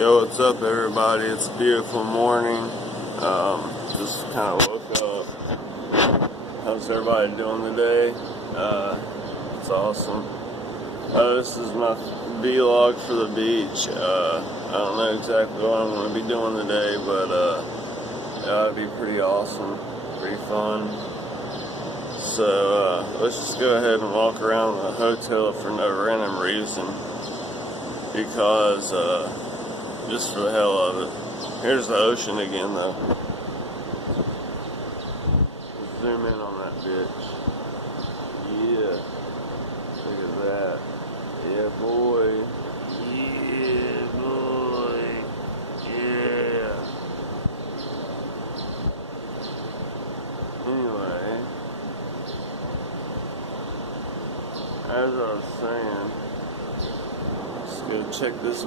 Yo, what's up, everybody? It's a beautiful morning. Just kind of woke up. How's everybody doing today? It's awesome. This is my vlog for the beach. I don't know exactly what I'm going to be doing today, but it'll be pretty awesome, pretty fun. So let's just go ahead and walk around the hotel for no random reason, because just for the hell of it. Here's the ocean again, though. Let's zoom in on that bitch. Yeah. Look at that. Yeah, boy. Yeah, boy. Yeah. Anyway, as I was saying, let's go check this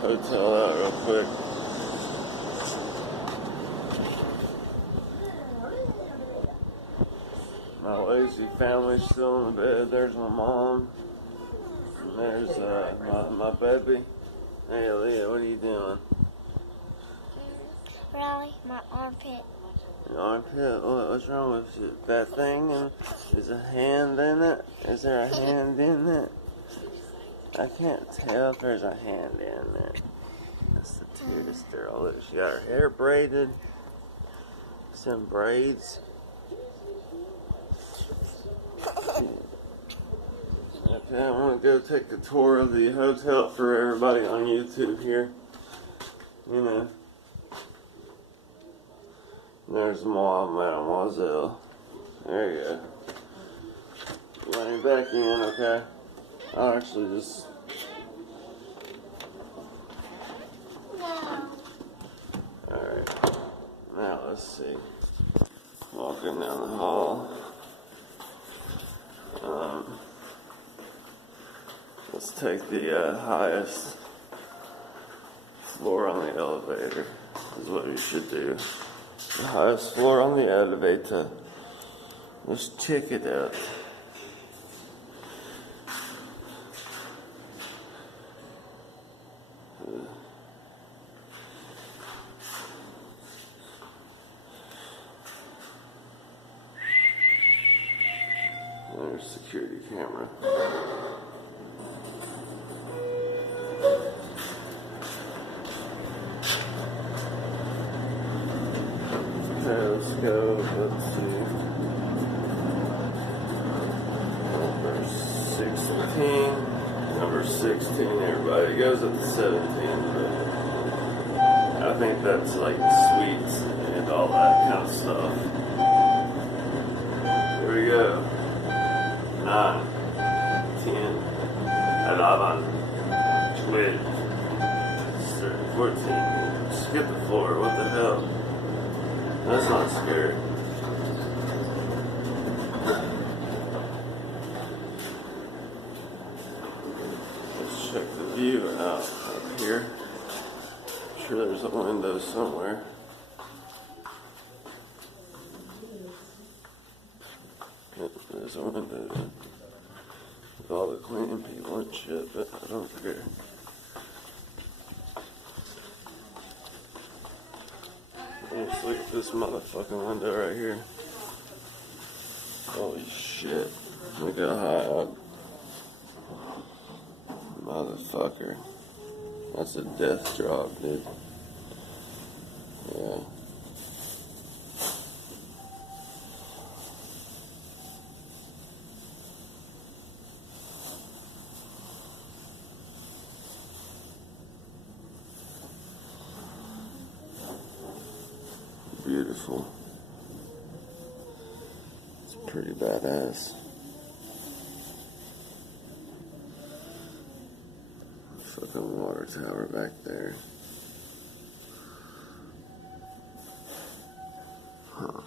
hotel out real quick. My lazy family's still in the bed. There's my mom. And there's my baby. Hey, Leah, what are you doing? Really? My armpit. Your armpit? What's wrong with it? That thing? And is a hand in it? Is there a hand in it? I can't tell if there's a hand in there. That's the cutest girl. Look, she got her hair braided. Some braids. Okay, I want to go take a tour of the hotel for everybody on YouTube here. You know. There's Mademoiselle. There you go. Lay back in, okay? I'll actually just... No. Alright. Now let's see. Walking down the hall. Let's take the highest floor on the elevator. Is what we should do. The highest floor on the elevator. Let's check it out. There's security camera. Okay, let's go. Let's see. Number 16, everybody. It goes up to 17, but I think that's like sweets and all that kind of stuff. Here we go. 9, 10, 11, 12, 13, 14. Just get the floor. What the hell? That's not scary. Let's check the view out up here. I'm sure there's a window somewhere. There's a window with all the cleaning people and shit, but I don't care. Let's look at this motherfucking window right here. Holy shit. Look how high up. Motherfucker. That's a death drop, dude. Yeah. Beautiful. It's pretty badass. Fucking water tower back there. Huh.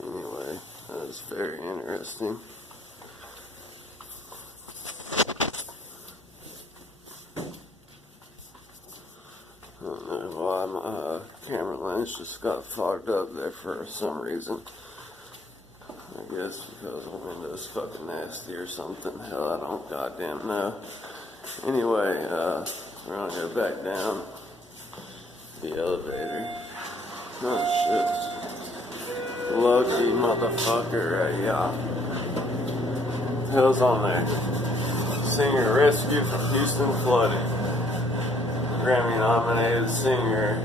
Anyway, that was very interesting. I don't know why my camera lens just got fogged up there for some reason. I guess because the window's fucking nasty or something. Hell, I don't goddamn know. Anyway, we're gonna go back down the elevator. Oh shit. Lucky motherfucker right here. Hell's on there. Singer rescued from Houston flooding. Grammy nominated singer.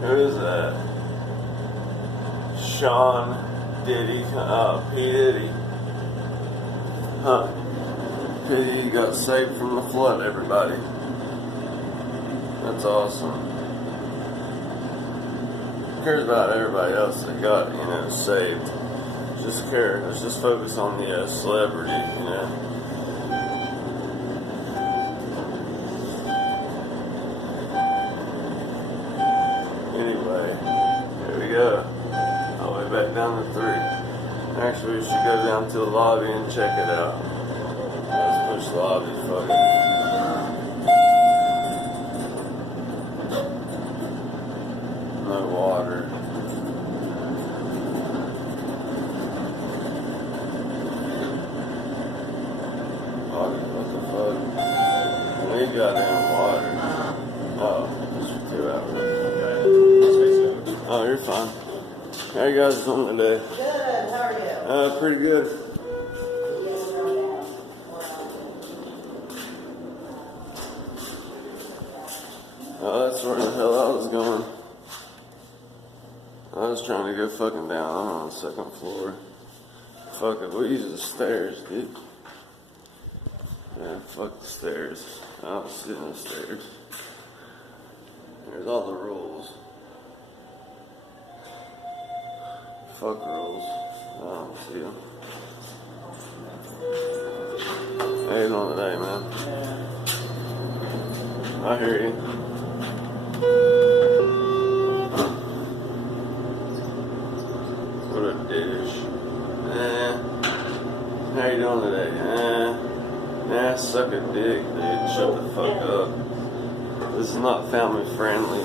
Who is that? Sean Diddy. P. Diddy. Huh. P. Diddy got saved from the flood, everybody. That's awesome. Who cares about everybody else that got, saved? Just care. Let's just focus on the celebrity, Anyway, here we go. All the way back down to 3. Actually, we should go down to the lobby and check it out. Let's push the lobby, fuck it. No water. What the fuck? We need goddamn water. Oh, it's for 2 hours. Oh, you're fine. How you guys doing today? Good, how are you? Pretty good. Oh, that's where the hell I was going. I was trying to go fucking down. I'm on the 2nd floor. Fuck it, we'll use the stairs, dude. Yeah, fuck the stairs. I don't sit in the stairs. There's all the rules. Fuck rules. I don't see them. How you doing today, man? I hear you. What a douche. How you doing today? Suck a dick, dude. Shut the fuck up. This is not family friendly.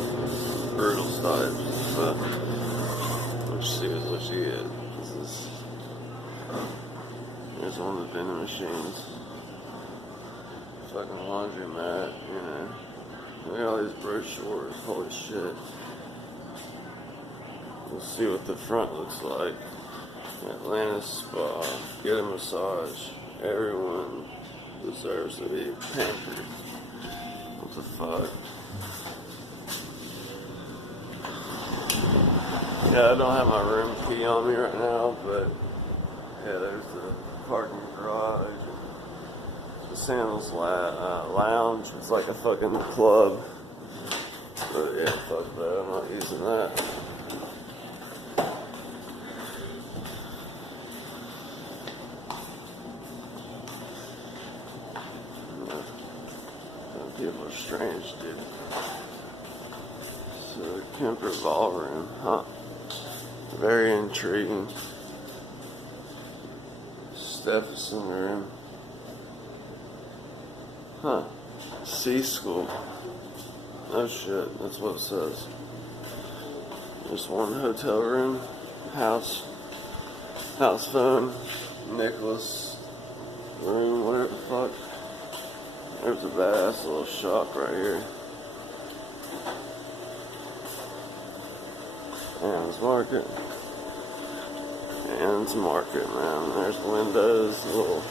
Brutal style. But what you see is what you get. Here's one of the vending machines. Fucking laundromat, Look at all these brochures. Holy shit. We'll see what the front looks like. Atlanta Spa. Get a massage. Everyone deserves to be pampered. What the fuck? Yeah, I don't have my room key on me right now, but yeah, there's the parking garage. The Sandals Lounge. It's like a fucking club. But yeah, fuck that. I'm not using that. People are strange, dude. So, Kemper Ballroom, huh? Very intriguing. Stephenson Room. Huh. C School. Oh shit, that's what it says. There's one hotel room. House phone. Nicholas room, whatever the fuck. There's a badass little shop right here. Ann's Market. Ann's Market, man. There's windows, little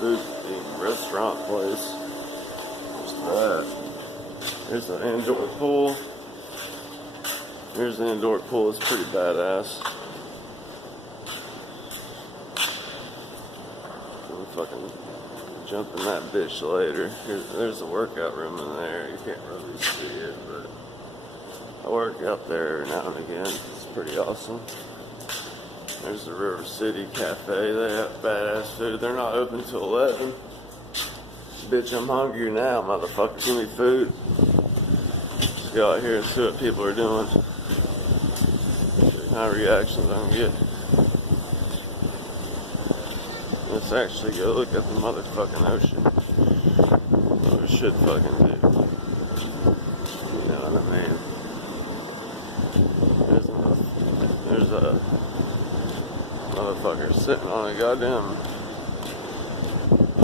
food restaurant place. There's that. There's an indoor pool. Here's the indoor pool. It's pretty badass. I'm fucking jump in that bitch later. There's a workout room in there. You can't really see it, but I work out there every now and again. It's pretty awesome. There's the River City Cafe. They have badass food. They're not open till 11. Bitch, I'm hungry now, motherfucker. Give me food. Let's go out here and see what people are doing. See what kind of reactions I can get. Let's actually go look at the motherfucking ocean. What we should fucking do. You know what I mean? There's a motherfucker sitting on a goddamn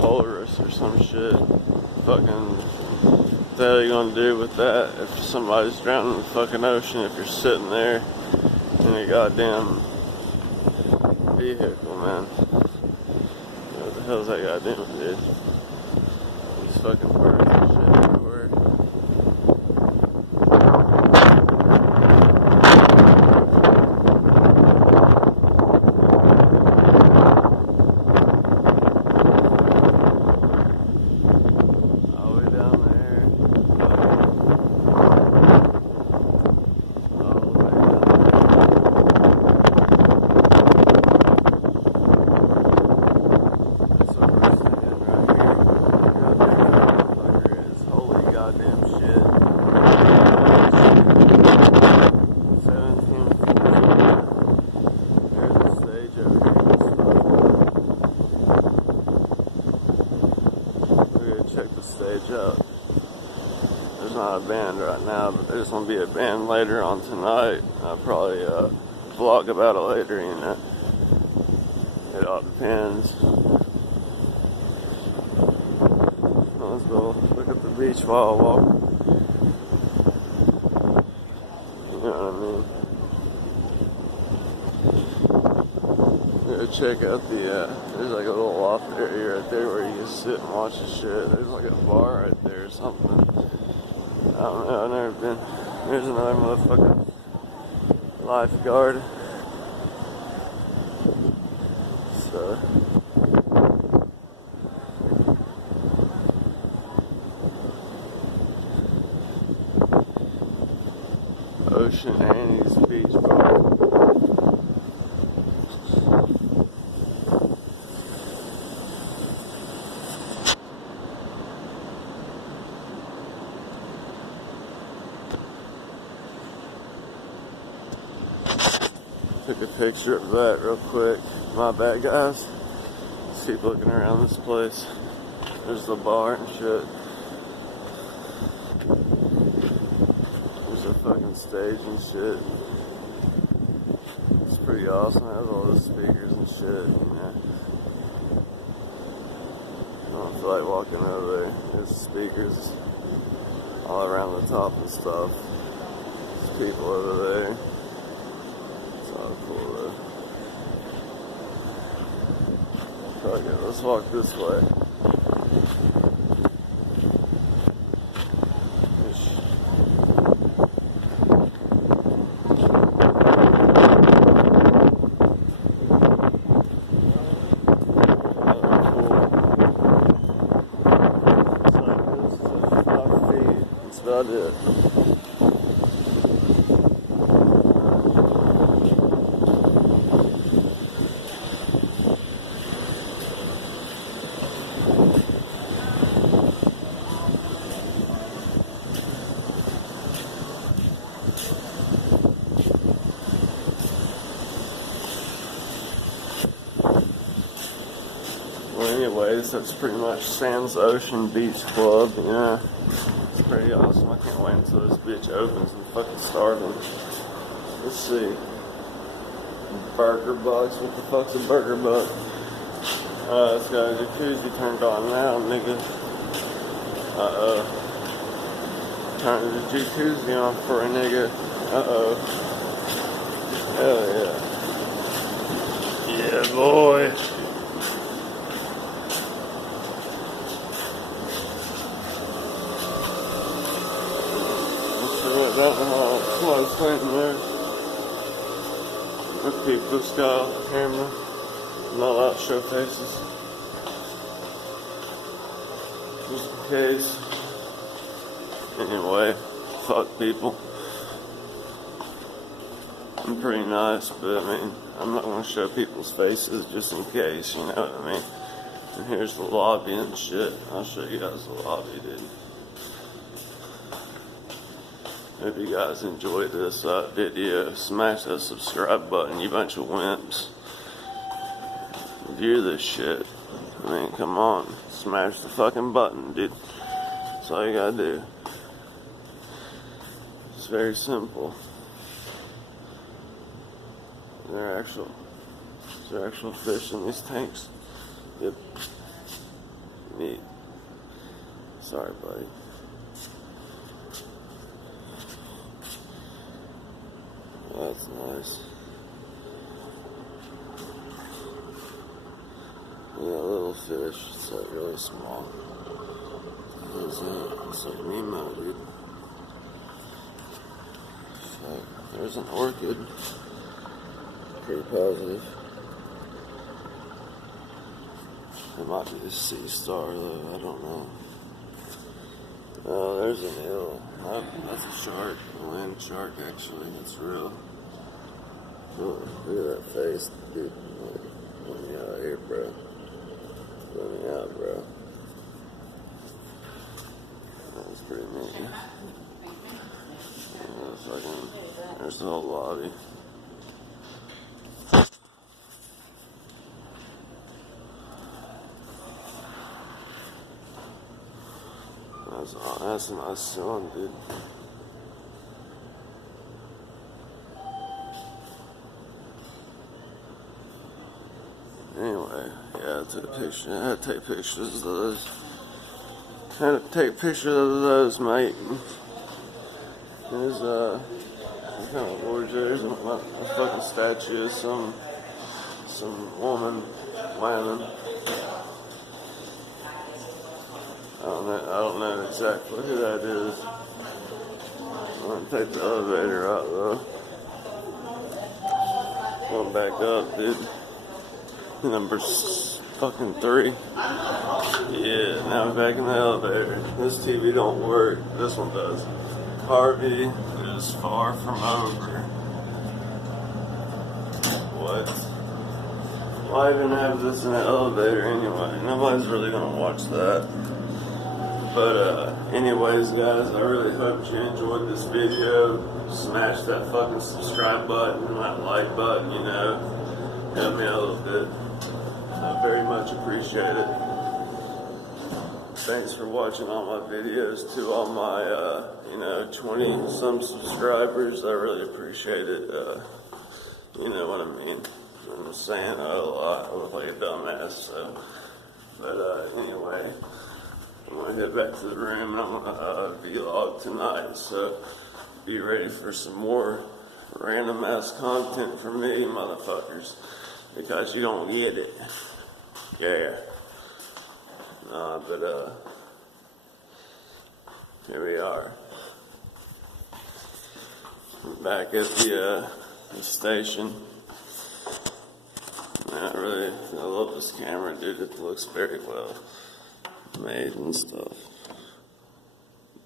Polaris or some shit. Fucking, what the hell are you gonna do with that if somebody's drowning in the fucking ocean if you're sitting there in a goddamn vehicle, man? What the hell's that guy doing, dude? These fucking birds and shit everywhere. All the way down there. All the way down there. That's what we're seeing right here. Look how big that motherfucker is. Holy goddamn shit. 17 feet. There's a stage over here. We're gonna check the stage out. There's not a band right now, but there's gonna be a band later on tonight. I'll probably vlog about it later, you know. It all depends. Let's go look at the beach while I walk. You know what I mean? Go check out the, there's like a little loft area right there where you can sit and watch the shit. There's like a bar right there or something. I don't know, I've never been. There's another motherfucking lifeguard. So, Ocean Annie's Beach Bar. Took a picture of that real quick. My bad, guys. Let's keep looking around this place. There's the bar and shit. There's a fucking stage and shit. It's pretty awesome. It has all the speakers and shit, you know. I don't feel like walking over there. There's speakers all around the top and stuff. There's people over there. It's all cool though. Fuck it, let's walk this way. That's about it. Well, anyways, that's pretty much Sands Ocean Beach Club, yeah. It's pretty awesome. I can't wait until this bitch opens and fucking starting. Let's see. Burger Bucks. What the fuck's a Burger Buck? It's got a jacuzzi turned on now, nigga. Turn the jacuzzi on for a nigga. Hell yeah. Yeah, boy. Somebody's standing there. Let's keep this guy off the camera. I'm not allowed to show faces. Just in case. Anyway, fuck people. I'm pretty nice, but I mean, I'm not going to show people's faces just in case, you know what I mean? And here's the lobby and shit. I'll show you guys the lobby, dude. Hope you guys enjoyed this video. Smash that subscribe button, you bunch of wimps. View this shit. I mean, come on. Smash the fucking button, dude. That's all you gotta do. It's very simple. Is there actual fish in these tanks? Yep. Neat. Sorry, buddy. That's nice. Yeah, little fish. It's like really small. It's like Nemo, dude. Fuck. There's an orchid. Pretty positive. It might be a sea star, though. I don't know. Oh, there's an eel. Oh, that's a shark. A land shark, actually. It's real. Oh, look at that face, dude. Let me out here, bro. Let me out, bro. That was pretty neat. There's the whole lobby. That's a nice sun, dude. Anyway, yeah, I took a picture. I had to take pictures of those. Had to take pictures of those, mate. There's some kind of gorgeous. There's a fucking statue of some woman landing. I don't know exactly who that is. I'm gonna take the elevator out though. Going back up, dude. Number fucking 3. Yeah, now I'm back in the elevator. This TV don't work. This one does. Harvey is far from over. What? Why even have this in the elevator anyway? Nobody's really gonna watch that. But anyways, guys, I really hope you enjoyed this video. Smash that fucking subscribe button and that like button, you know. Help me out a little bit. I very much appreciate it. Thanks for watching all my videos. To all my, 20-some subscribers, I really appreciate it. You know what I mean. I'm saying a lot. I look like a dumbass, so. But anyway. I'm gonna head back to the room and I'm gonna vlog tonight, so be ready for some more random ass content from me, motherfuckers, because you don't get it. Yeah. But here we are. Back at the station. Man, I love this camera, dude. It looks very well made and stuff.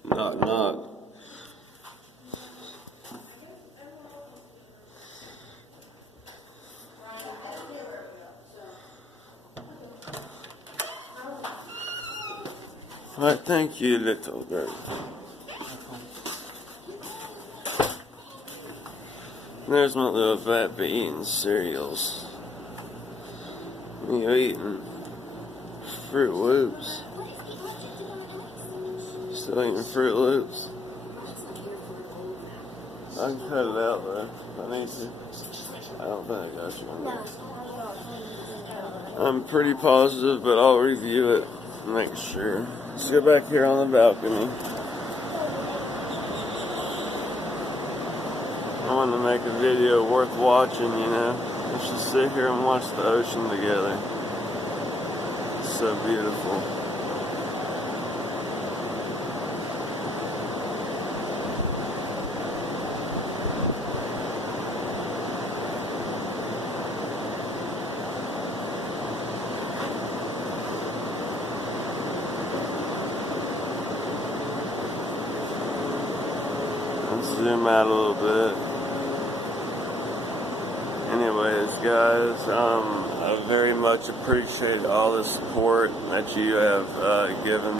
Knock, knock. Why, thank you, little girl. There's my little baby eating cereals. You eating Fruit Loops? Still eating Fruit Loops? I can cut it out though if I need to. I don't think I got you on there. I'm pretty positive, but I'll review it and make sure. Let's go back here on the balcony. I want to make a video worth watching, you know. Let's just sit here and watch the ocean together. It's so beautiful. Let's zoom out a little bit. Anyways, guys, I very much appreciate all the support that you have given